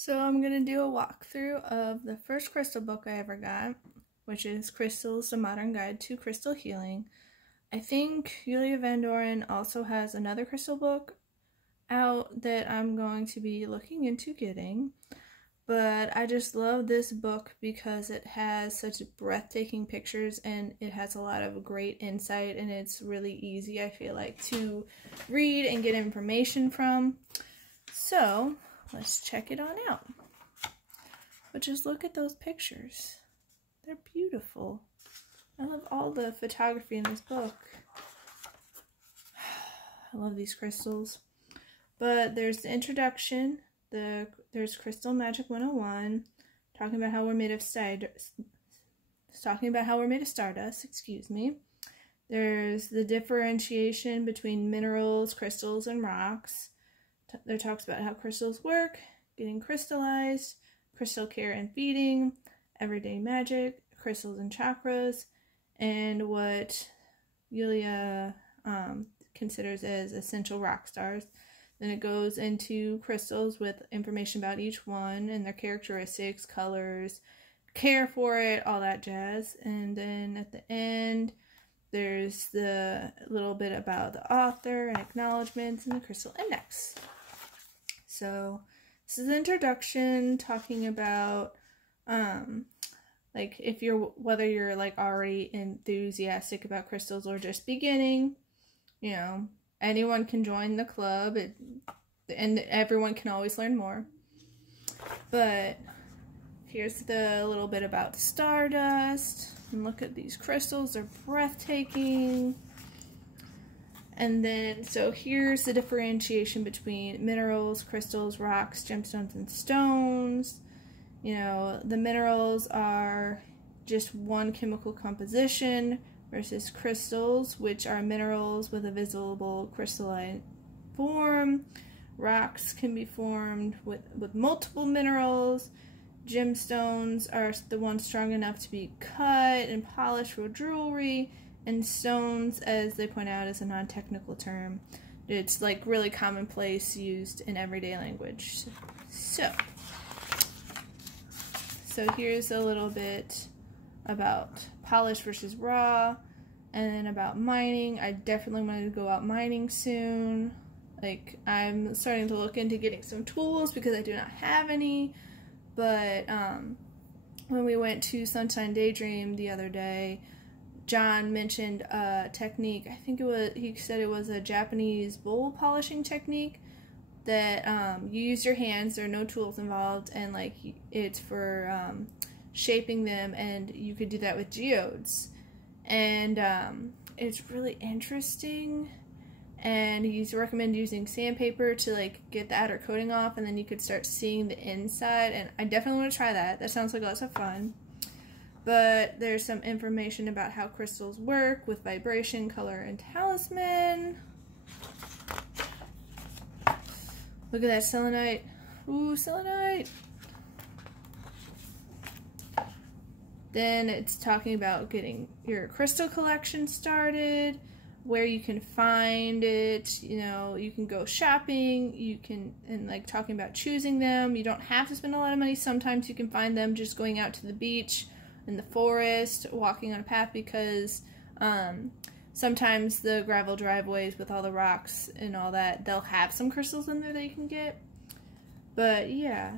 So I'm going to do a walkthrough of the first crystal book I ever got, which is Crystals, The Modern Guide to Crystal Healing. I think Yulia Van Doren also has another crystal book out that I'm going to be looking into getting. But I just love this book because it has such breathtaking pictures and it has a lot of great insight, and it's really easy, I feel like, to read and get information from. So let's check it on out. But just look at those pictures. They're beautiful. I love all the photography in this book. I love these crystals. But there's the introduction. There's Crystal Magic 101, talking about how we're made of stardust. Excuse me. There's the differentiation between minerals, crystals, and rocks. There talks about how crystals work, getting crystallized, crystal care and feeding, everyday magic, crystals and chakras, and what Yulia considers as essential rock stars. Then it goes into crystals with information about each one and their characteristics, colors, care for it, all that jazz. And then at the end, there's the little bit about the author and acknowledgments and the crystal index. So this is the introduction, talking about like whether you're like already enthusiastic about crystals or just beginning, you know. Anyone can join the club, and everyone can always learn more. But here's the little bit about the stardust. And look at these crystals, they're breathtaking. And then, so here's the differentiation between minerals, crystals, rocks, gemstones, and stones. You know, the minerals are just one chemical composition, versus crystals, which are minerals with a visible crystalline form. Rocks can be formed with multiple minerals. Gemstones are the ones strong enough to be cut and polished for jewelry. And stones, as they point out, is a non-technical term. It's like really commonplace, used in everyday language. So here's a little bit about polished versus raw, and then about mining. I definitely wanted to go out mining soon. Like, I'm starting to look into getting some tools because I do not have any. But when we went to Sunshine Daydream the other day, John mentioned a technique. I think he said it was a Japanese bowl polishing technique that you use your hands. There are no tools involved, and like it's for shaping them, and you could do that with geodes. And it's really interesting, and he's recommended using sandpaper to like get the outer coating off, and then you could start seeing the inside, and I definitely want to try that. That sounds like lots of fun. But there's some information about how crystals work with vibration, color, and talisman. Look at that selenite. Ooh, selenite! Then it's talking about getting your crystal collection started, where you can find it. You know, you can go shopping, and like talking about choosing them. You don't have to spend a lot of money. Sometimes you can find them just going out to the beach, in the forest, walking on a path, because sometimes the gravel driveways with all the rocks and all that, they'll have some crystals in there that you can get. But yeah,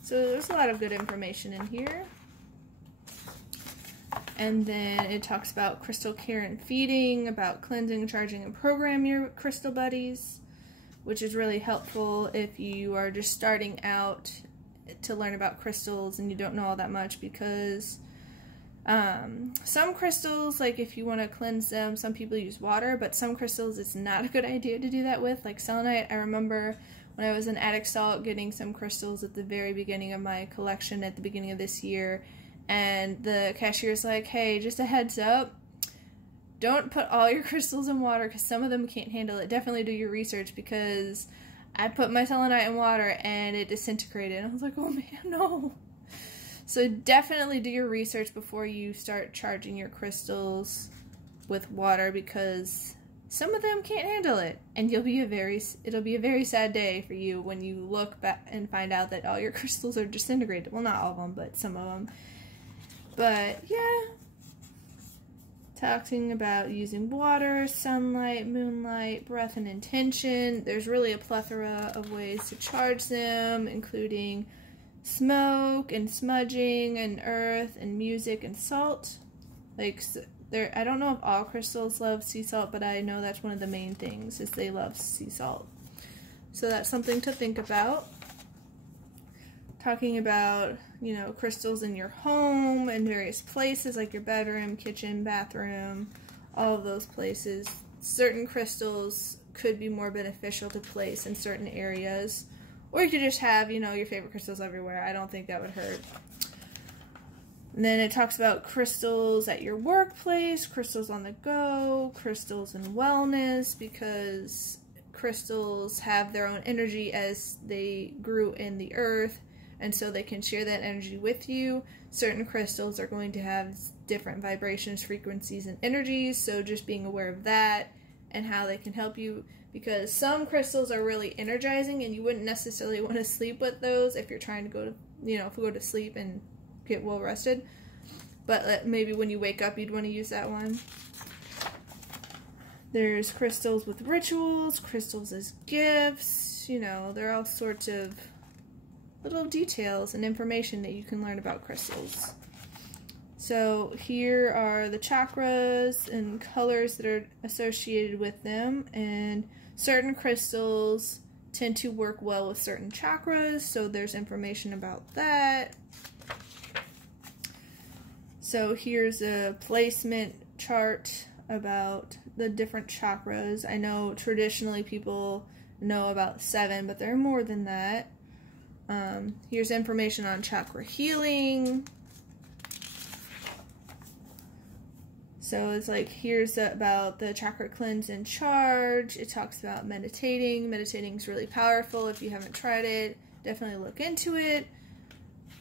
so there's a lot of good information in here. And then it talks about crystal care and feeding, about cleansing, charging, and programming your crystal buddies, which is really helpful if you are just starting out to learn about crystals and you don't know all that much, because some crystals, like if you want to cleanse them, some people use water, but some crystals it's not a good idea to do that with, like selenite. I remember when I was in Attic Salt getting some crystals at the very beginning of my collection at the beginning of this year, and the cashier's like, hey, just a heads up, don't put all your crystals in water because some of them can't handle it. Definitely do your research, because I put my selenite in water and it disintegrated. And I was like, oh man, no. So definitely do your research before you start charging your crystals with water, because some of them can't handle it, and it'll be a very sad day for you when you look back and find out that all your crystals are disintegrated. Well, not all of them, but some of them. But yeah, talking about using water, sunlight, moonlight, breath, and intention. There's really a plethora of ways to charge them, including smoke and smudging and earth and music and salt. Like, I don't know if all crystals love sea salt, but I know that's one of the main things, is they love sea salt. So that's something to think about. Talking about, you know, crystals in your home and various places, like your bedroom, kitchen, bathroom, all of those places. Certain crystals could be more beneficial to place in certain areas. Or you could just have, you know, your favorite crystals everywhere. I don't think that would hurt. And then it talks about crystals at your workplace, crystals on the go, crystals in wellness, because crystals have their own energy as they grew in the earth, and so they can share that energy with you. Certain crystals are going to have different vibrations, frequencies, and energies, so just being aware of that and how they can help you, because some crystals are really energizing and you wouldn't necessarily want to sleep with those if you're trying to go to, you know, go to sleep and get well rested, but maybe when you wake up you'd want to use that one. There's crystals with rituals, crystals as gifts, you know, there are all sorts of little details and information that you can learn about crystals. So here are the chakras and colors that are associated with them, and certain crystals tend to work well with certain chakras, so there's information about that. So here's a placement chart about the different chakras. I know traditionally people know about 7, but there are more than that. Here's information on Chakra Healing. So it's like, here's about the chakra cleanse and charge. It talks about meditating. Meditating is really powerful. If you haven't tried it, definitely look into it.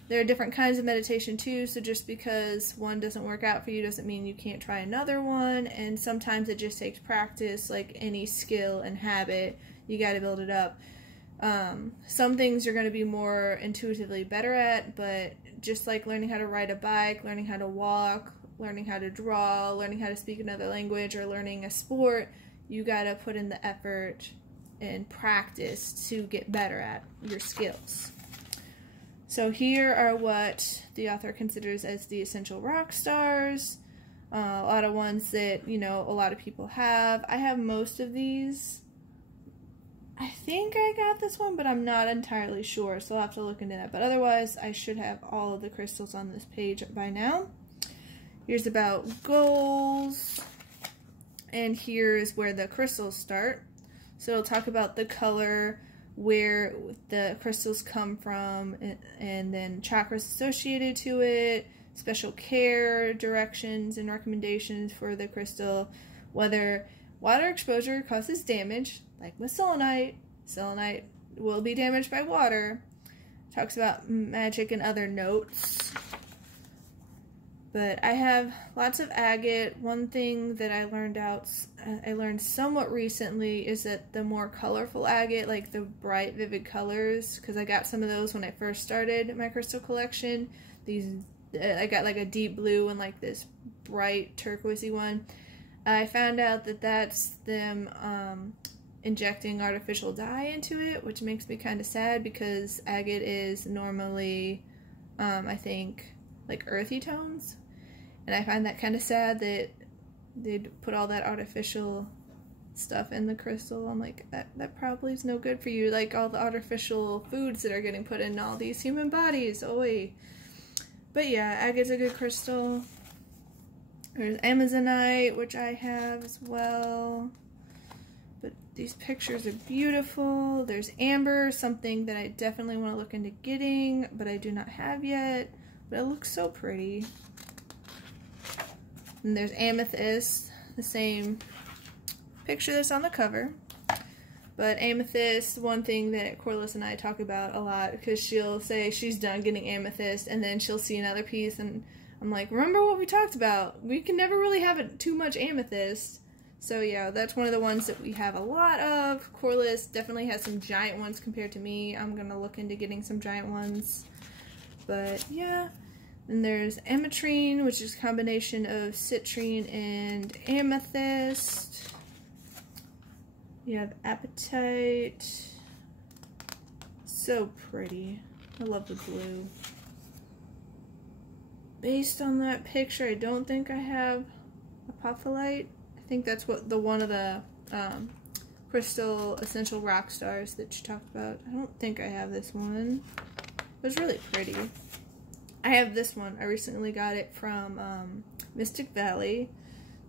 There are different kinds of meditation too, so just because one doesn't work out for you doesn't mean you can't try another one, and sometimes it just takes practice, like any skill and habit. You got to build it up. Some things you're going to be more intuitively better at, but just like learning how to ride a bike, learning how to walk, learning how to draw, learning how to speak another language, or learning a sport, you got to put in the effort and practice to get better at your skills. So here are what the author considers as the essential rock stars. A lot of ones that, you know, a lot of people have. I have most of these. I think I got this one, but I'm not entirely sure, so I'll have to look into that. But otherwise, I should have all of the crystals on this page by now. Here's about goals, and here's where the crystals start. So it'll talk about the color, where the crystals come from, and then chakras associated to it, special care, directions, and recommendations for the crystal, whether water exposure causes damage, like with selenite. Selenite will be damaged by water. Talks about magic and other notes. But I have lots of agate. One thing that I learned somewhat recently is that the more colorful agate, like the bright, vivid colors, because I got some of those when I first started my crystal collection. I got like a deep blue and like this bright turquoisey one. I found out that that's them injecting artificial dye into it, which makes me kind of sad because agate is normally, I think, like earthy tones. And I find that kind of sad that they'd put all that artificial stuff in the crystal. I'm like, that probably is no good for you. Like all the artificial foods that are getting put in all these human bodies. Oy. But yeah, agate's a good crystal. There's Amazonite, which I have as well. But these pictures are beautiful. There's amber, something that I definitely want to look into getting, but I do not have yet. But it looks so pretty. And there's amethyst, the same picture that's on the cover. But amethyst, one thing that Corliss and I talk about a lot, because she'll say she's done getting amethyst, and then she'll see another piece, and I'm like, remember what we talked about? We can never really have too much amethyst. So yeah, that's one of the ones that we have a lot of. Corliss definitely has some giant ones compared to me. I'm gonna look into getting some giant ones. But yeah. Then there's Ametrine, which is a combination of Citrine and Amethyst. You have Apatite. So pretty. I love the blue. Based on that picture, I don't think I have Apophyllite. I think that's what one of the crystal essential rock stars that you talked about. I don't think I have this one. It was really pretty. I have this one. I recently got it from Mystic Valley,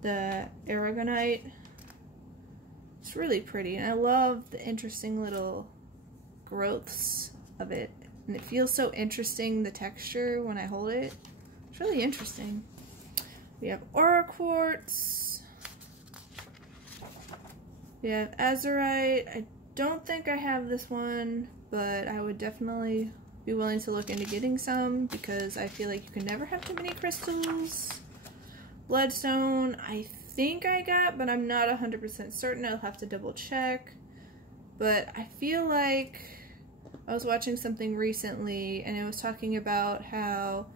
the Aragonite. It's really pretty, and I love the interesting little growths of it. And it feels so interesting, the texture, when I hold it. It's really interesting. We have Aura Quartz. We have Azurite. I don't think I have this one, but I would definitely be willing to look into getting some because I feel like you can never have too many crystals. Bloodstone, I think I got, but I'm not 100% certain. I'll have to double check. But I feel like I was watching something recently and it was talking about how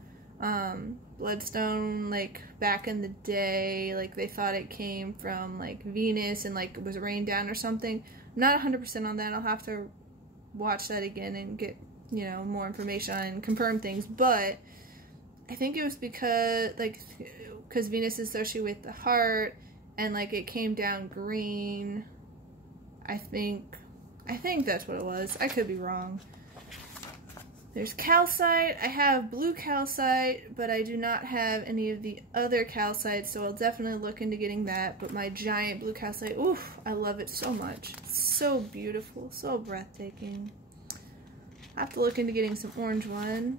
Bloodstone, like back in the day, like they thought it came from like Venus and like it was rained down or something. I'm not 100% on that. I'll have to watch that again and get, you know, more information and confirm things, but I think it was because Venus is associated with the heart and like it came down green. I think that's what it was. I could be wrong. There's calcite. I have blue calcite, but I do not have any of the other calcites, so I'll definitely look into getting that. But my giant blue calcite, oof, I love it so much. It's so beautiful, so breathtaking. I have to look into getting some orange one.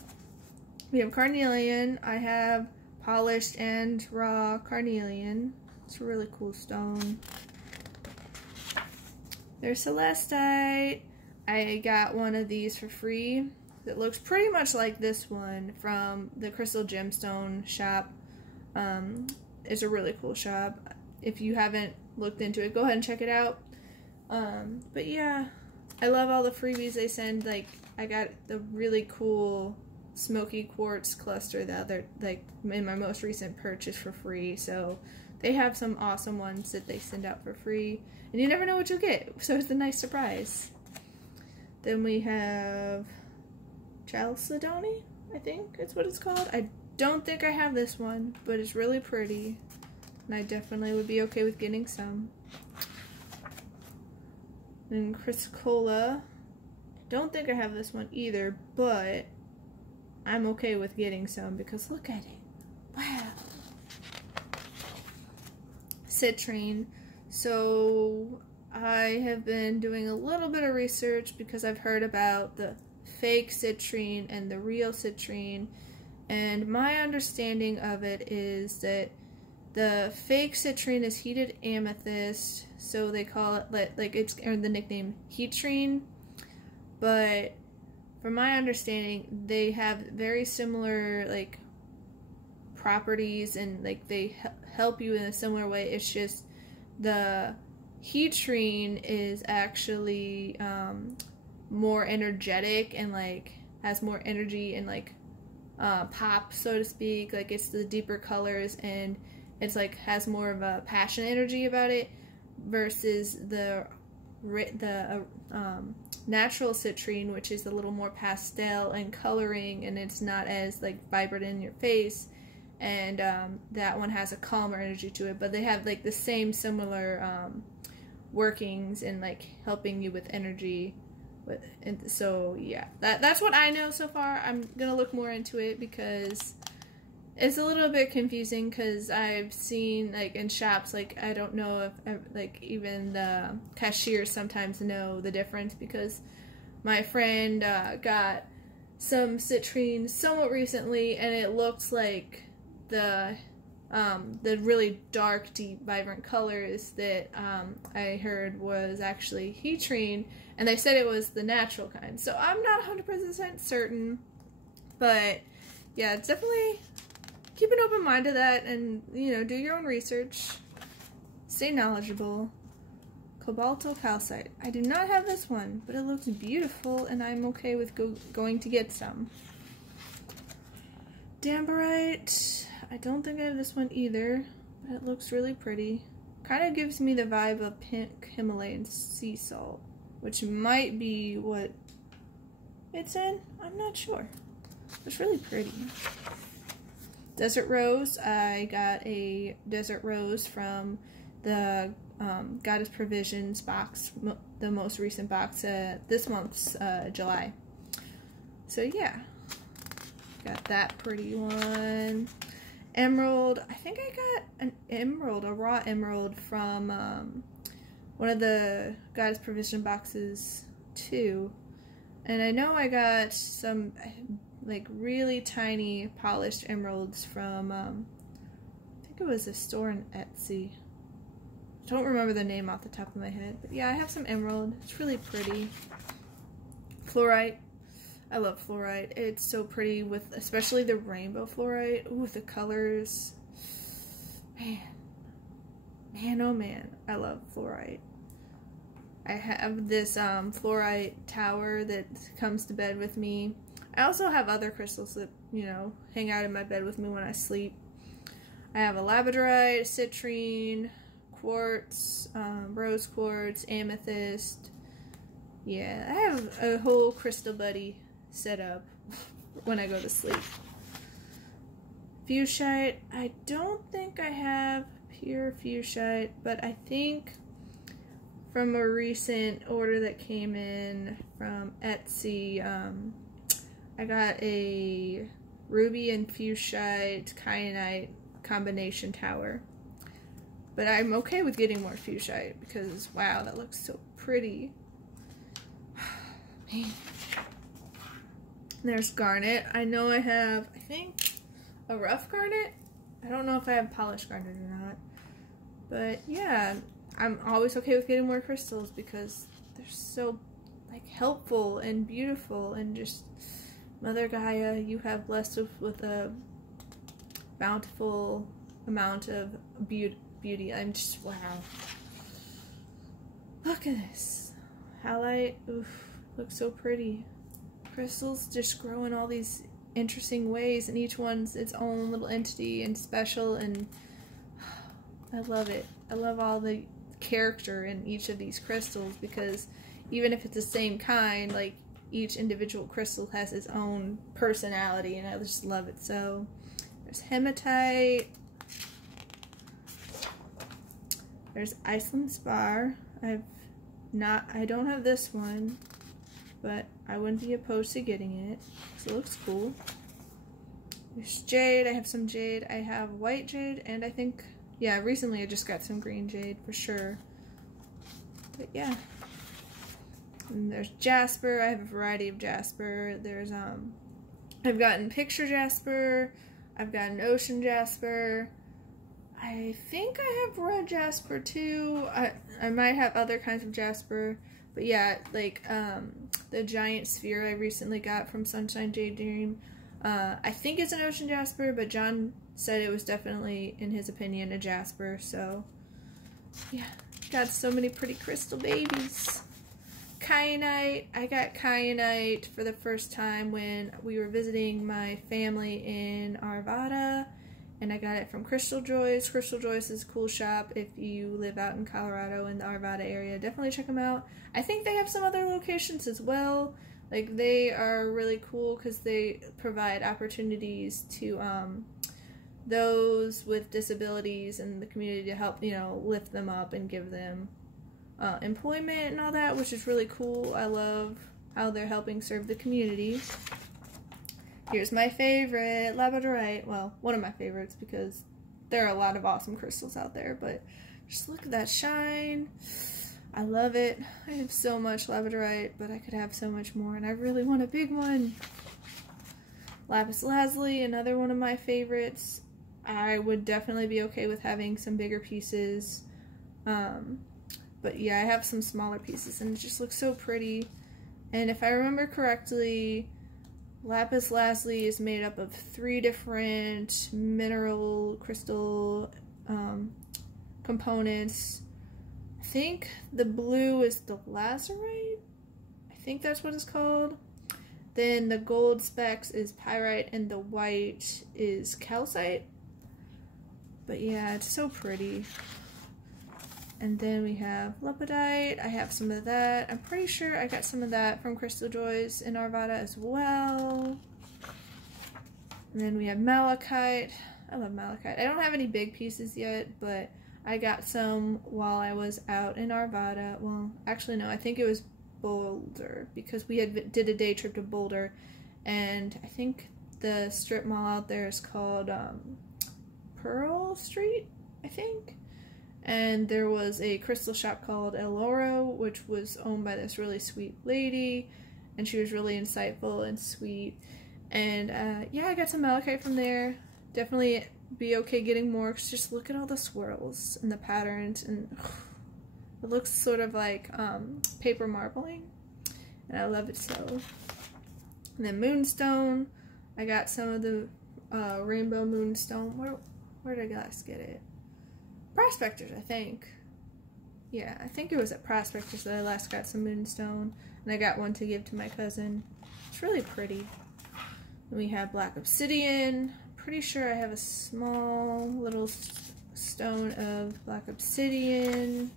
We have Carnelian. I have polished and raw Carnelian. It's a really cool stone. There's Celestite. I got one of these for free. It looks pretty much like this one from the Crystal Gemstone shop. It's a really cool shop. If you haven't looked into it, go ahead and check it out. But yeah, I love all the freebies they send. Like, I got the really cool Smoky Quartz cluster that they're like in my most recent purchase for free. So they have some awesome ones that they send out for free, and you never know what you'll get. So it's a nice surprise. Then we have Chalcedony, I think that's what it's called. I don't think I have this one, but it's really pretty, and I definitely would be okay with getting some. Then Chrysocolla. Don't think I have this one either, but I'm okay with getting some because look at it. Wow. Citrine. So I have been doing a little bit of research because I've heard about the fake citrine and the real citrine, and my understanding of it is that the fake citrine is heated amethyst, so they call it like it's earned the nickname heatrine. But from my understanding, they have very similar like properties, and like they help you in a similar way. It's just the heatrine is actually more energetic and like has more energy and like pop, so to speak. Like it's the deeper colors and it's like has more of a passion energy about it, versus the natural citrine, which is a little more pastel and coloring, and it's not as like vibrant in your face, and that one has a calmer energy to it, but they have like the same similar workings and like helping you with energy with, and so yeah, that's what I know so far. I'm gonna look more into it because it's a little bit confusing, because I've seen like in shops, like I don't know if like even the cashiers sometimes know the difference, because my friend got some citrine somewhat recently, and it looks like the really dark, deep, vibrant colors that I heard was actually heatrine, and they said it was the natural kind. So I'm not 100% certain, but yeah, it's definitely keep an open mind to that, and you know, do your own research. Stay knowledgeable. Cobalto Calcite. I do not have this one, but it looks beautiful, and I'm okay with going to get some. Dambarite. I don't think I have this one either, but it looks really pretty. Kind of gives me the vibe of pink Himalayan sea salt, which might be what it's in. I'm not sure. It's really pretty. Desert Rose. I got a Desert Rose from the Goddess Provisions box, the most recent box, this month's July. So yeah, got that pretty one. Emerald. I think I got an emerald, a raw emerald from one of the Goddess Provision boxes too. And I know I got some like really tiny polished emeralds from I think it was a store in Etsy. I don't remember the name off the top of my head, but yeah, I have some emerald. It's really pretty. Fluorite. I love fluorite. It's so pretty, with especially the rainbow fluorite. Ooh, the colors. Man, oh man, I love fluorite. I have this fluorite tower that comes to bed with me. I also have other crystals that, you know, hang out in my bed with me when I sleep. I have a labradorite, citrine, quartz, rose quartz, amethyst. Yeah, I have a whole crystal buddy set up when I go to sleep. Fuchsite. I don't think I have pure fuchsite, but I think from a recent order that came in from Etsy, I got a ruby and fuchsite kyanite combination tower. But I'm okay with getting more fuchsite because, wow, that looks so pretty. Man. There's garnet. I know I have, I think, a rough garnet. I don't know if I have polished garnet or not. But yeah, I'm always okay with getting more crystals because they're so like helpful and beautiful, and just Mother Gaia, you have blessed us with a bountiful amount of beauty. I'm just, wow. Look at this. Halite, oof, looks so pretty. Crystals just grow in all these interesting ways, and each one's its own little entity and special, and I love it. I love all the character in each of these crystals, because even if it's the same kind, like, each individual crystal has its own personality, and I just love it. So there's hematite, there's Iceland spar. I don't have this one, but I wouldn't be opposed to getting it, so it looks cool. There's jade. I have some jade. I have white jade, and I think, yeah, recently I just got some green jade for sure. But yeah. And there's Jasper. I have a variety of Jasper. There's I've gotten picture Jasper. I've gotten ocean Jasper. I think I have red Jasper too. I might have other kinds of Jasper. But yeah, like the giant sphere I recently got from Sunshine Jade Dream. I think it's an ocean Jasper, but John said it was definitely, in his opinion, a Jasper. So yeah, got so many pretty crystal babies. Kyanite. I got kyanite for the first time when we were visiting my family in Arvada, and I got it from Crystal Joys. Crystal Joys is a cool shop if you live out in Colorado in the Arvada area. Definitely check them out. I think they have some other locations as well. Like, they are really cool because they provide opportunities to those with disabilities in the community to help, you know, lift them up and give them employment and all that, which is really cool. I love how they're helping serve the community. Here's my favorite, labradorite. Well, one of my favorites, because there are a lot of awesome crystals out there, but just look at that shine. I love it. I have so much labradorite, but I could have so much more, and I really want a big one. Lapis Lazuli, another one of my favorites. I would definitely be okay with having some bigger pieces. But yeah, I have some smaller pieces, and it just looks so pretty. And if I remember correctly, Lapis Lazuli is made up of 3 different mineral crystal components. I think the blue is the lazurite. I think that's what it's called. Then the gold specks is pyrite and the white is calcite. But yeah, it's so pretty. And then we have lepidite. I have some of that. I'm pretty sure I got some of that from Crystal Joys in Arvada as well. And then we have malachite. I love malachite. I don't have any big pieces yet, but I got some while I was out in Arvada. Well, actually no, I think it was Boulder, because we did a day trip to Boulder, and I think the strip mall out there is called Pearl Street, I think. And there was a crystal shop called El Oro, which was owned by this really sweet lady, and she was really insightful and sweet. And yeah, I got some malachite from there. Definitely be okay getting more, because just look at all the swirls and the patterns, and it looks sort of like paper marbling, and I love it so. And then Moonstone, I got some of the rainbow Moonstone. Where did I last get it? Prospectors, I think. Yeah, I think it was at Prospectors that I last got some Moonstone, and I got one to give to my cousin. It's really pretty. And we have black obsidian. Pretty sure I have a small little stone of black obsidian.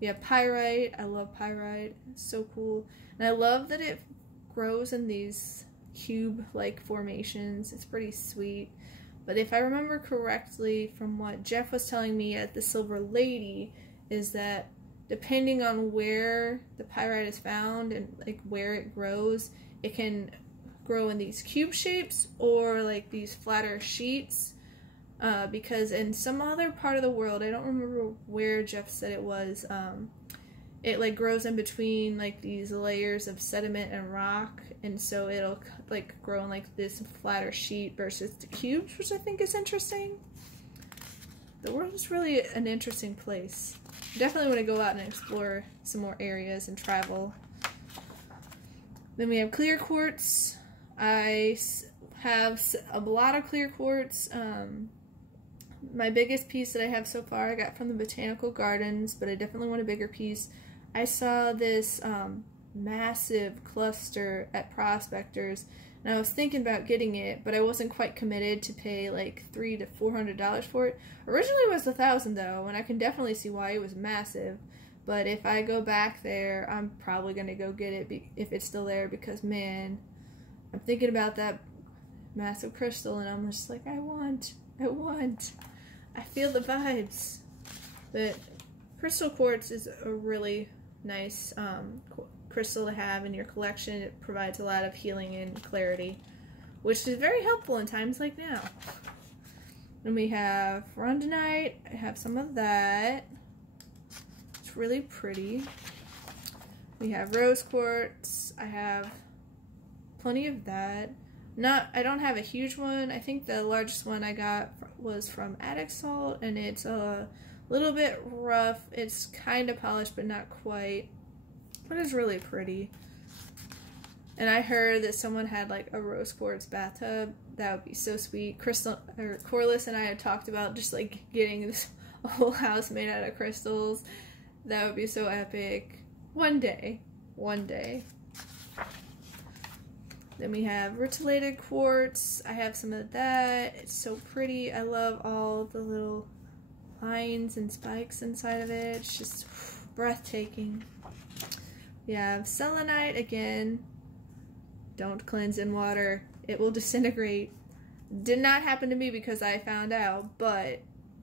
We have pyrite. I love pyrite. It's so cool. And I love that it grows in these cube-like formations. It's pretty sweet. But if I remember correctly from what Jeff was telling me at the Silver Lady, is that depending on where the pyrite is found and like where it grows, it can grow in these cube shapes or like these flatter sheets. Because in some other part of the world, I don't remember where Jeff said it was, it like grows in between like these layers of sediment and rock, and so it'll like grow in like this flatter sheet versus the cubes, which I think is interesting. The world is really an interesting place. Definitely want to go out and explore some more areas and travel. Then we have clear quartz. I have a lot of clear quartz. My biggest piece that I have so far I got from the Botanical Gardens, but I definitely want a bigger piece. I saw this massive cluster at Prospectors, and I was thinking about getting it, but I wasn't quite committed to pay like $300 to $400 for it. Originally it was $1,000 though, and I can definitely see why it was massive. But if I go back there, I'm probably gonna go get it if it's still there, because man, I'm thinking about that massive crystal, and I'm just like, I want. I feel the vibes. But crystal quartz is a really nice crystal to have in your collection. It provides a lot of healing and clarity, which is very helpful in times like now. And we have rondinite. I have some of that. It's really pretty. We have rose quartz. I have plenty of that. I don't have a huge one. I think the largest one I got was from Attic Salt, and it's a little bit rough. It's kind of polished, but not quite. But it's really pretty. And I heard that someone had like a rose quartz bathtub. That would be so sweet. Corliss and I had talked about just like getting this whole house made out of crystals. That would be so epic. One day. Then we have Retaliated Quartz. I have some of that. It's so pretty. I love all the little lines and spikes inside of it. It's just breathtaking. We have selenite again. Don't cleanse in water. It will disintegrate. Did not happen to me because I found out, but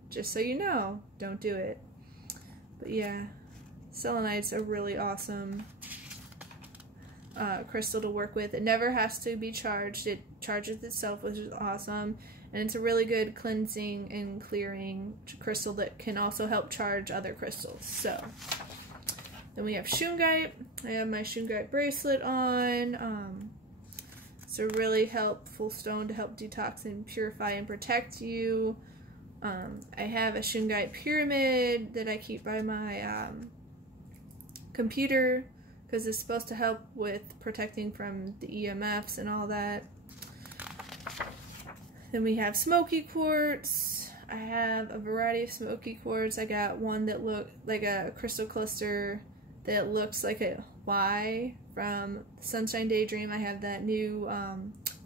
just so you know, don't do it. But yeah, selenite's a really awesome crystal to work with. It never has to be charged. It charges itself, which is awesome. And it's a really good cleansing and clearing crystal that can also help charge other crystals. So then we have Shungite. I have my Shungite bracelet on. It's a really helpful stone to help detox and purify and protect you. I have a Shungite pyramid that I keep by my computer, because it's supposed to help with protecting from the EMFs and all that. Then we have Smoky Quartz. I have a variety of Smoky Quartz. I got one that looked like a crystal cluster that looks like a Y from Sunshine Daydream. I have that new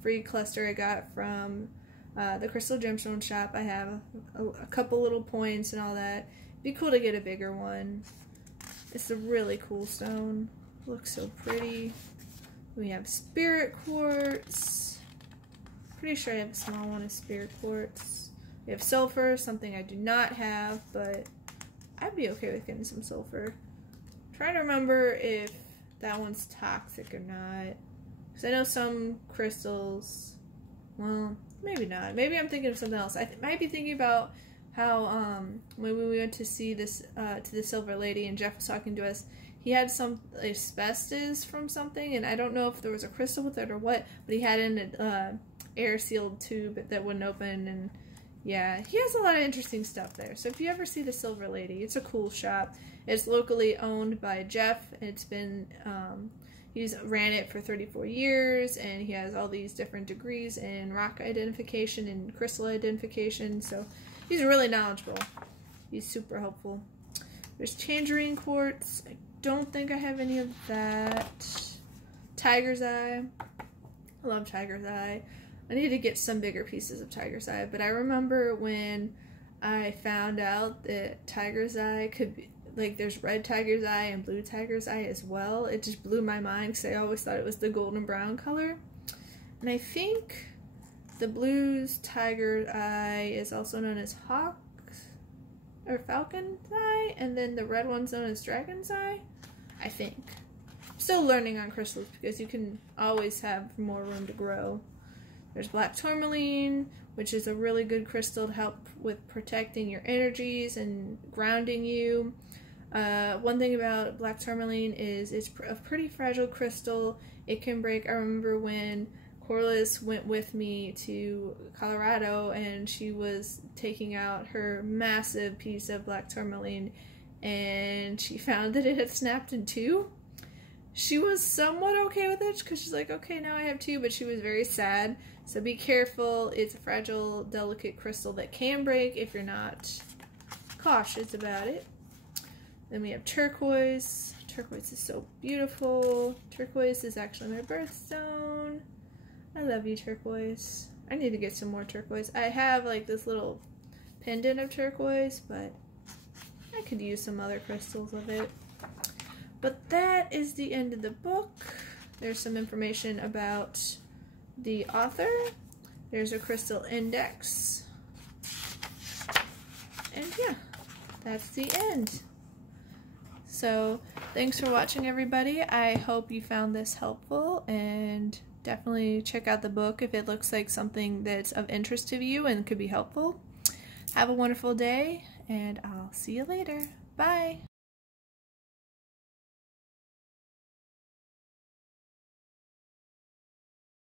free cluster I got from the Crystal Gemstone shop. I have a couple little points and all that. It'd be cool to get a bigger one. It's a really cool stone. Looks so pretty. We have Spirit Quartz. Pretty sure I have a small one of Spirit Quartz. We have Sulfur, something I do not have, but I'd be okay with getting some Sulfur. I'm trying to remember if that one's toxic or not. Because I know some crystals, well, maybe not. Maybe I'm thinking of something else. I might be thinking about how when we went to see this, to the Silver Lady and Jeff was talking to us, he had some asbestos from something, and I don't know if there was a crystal with it or what, but he had in an air-sealed tube that wouldn't open, and yeah, he has a lot of interesting stuff there. So if you ever see the Silver Lady, it's a cool shop. It's locally owned by Jeff. It's been, he's ran it for 34 years, and he has all these different degrees in rock identification and crystal identification, so he's really knowledgeable. He's super helpful. There's Tangerine Quartz. I don't think I have any of that. Tiger's Eye. I love Tiger's Eye. I need to get some bigger pieces of Tiger's Eye, but I remember when I found out that Tiger's Eye could be, like, there's red Tiger's Eye and blue Tiger's Eye as well. It just blew my mind because I always thought it was the golden brown color. And I think the blue's Tiger's Eye is also known as Hawk or Falcon's Eye, and then the red one's known as Dragon's Eye, I think. I'm still learning on crystals because you can always have more room to grow. There's Black Tourmaline, which is a really good crystal to help with protecting your energies and grounding you. One thing about Black Tourmaline is it's a pretty fragile crystal. It can break. I remember when Corliss went with me to Colorado and she was taking out her massive piece of Black Tourmaline and she found that it had snapped in two. She was somewhat okay with it because she's like, okay, now I have two, but she was very sad. So be careful. It's a fragile, delicate crystal that can break if you're not cautious about it. Then we have Turquoise. Turquoise is so beautiful. Turquoise is actually my birthstone. I love you, Turquoise. I need to get some more turquoise. I have like this little pendant of turquoise, but I could use some other crystals of it. But that is the end of the book. There's some information about the author. There's a crystal index. And yeah, that's the end. So thanks for watching, everybody. I hope you found this helpful, and definitely check out the book if it looks like something that's of interest to you and could be helpful. Have a wonderful day, and I'll see you later. Bye!